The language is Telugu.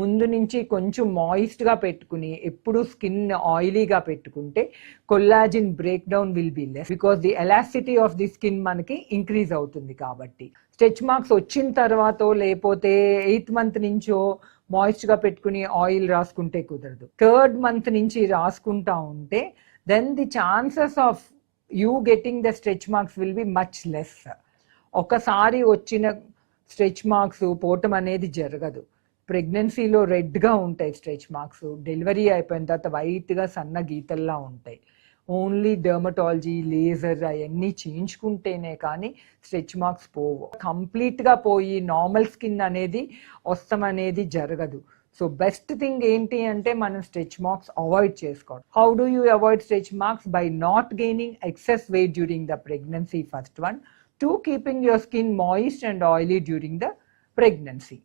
ముందు నుంచి కొంచెం మాయిస్ట్గా పెట్టుకుని ఎప్పుడు స్కిన్ ఆయిలీగా పెట్టుకుంటే collagen break down will be less, because the elasticity of the skin మనకి ఇంక్రీజ్ అవుతుంది. కాబట్టి స్ట్రెచ్ మార్క్స్ వచ్చిన తర్వాత లేకపోతే 8th మంత్ నుంచో మాయిస్ట్గా పెట్టుకుని ఆయిల్ రాసుకుంటే కుదరదు. 3rd మంత్ నుంచి రాసుకుంటా ఉంటే then the chances of you getting the stretch marks will be much less. ఒకసారి వచ్చిన స్ట్రెచ్ మార్క్స్ పోవటం అనేది జరగదు. ప్రెగ్నెన్సీలో రెడ్గా ఉంటాయి స్ట్రెచ్ మార్క్స్, డెలివరీ అయిపోయిన తర్వాత వైట్గా సన్న గీతల్లా ఉంటాయి. ఓన్లీ డర్మటాలజీ, లేజర్ అవన్నీ చేయించుకుంటేనే కానీ స్ట్రెచ్ మార్క్స్ పోవు. కంప్లీట్గా పోయి నార్మల్ స్కిన్ అనేది వస్తామనేది జరగదు. సో బెస్ట్ థింగ్ ఏంటి అంటే మనం స్ట్రెచ్ మార్క్స్ అవాయిడ్ చేసుకోవాలి. How do you avoid stretch marks? By not gaining excess wait during the pregnancy, first one. 2, keeping your skin moist and oily during the pregnancy.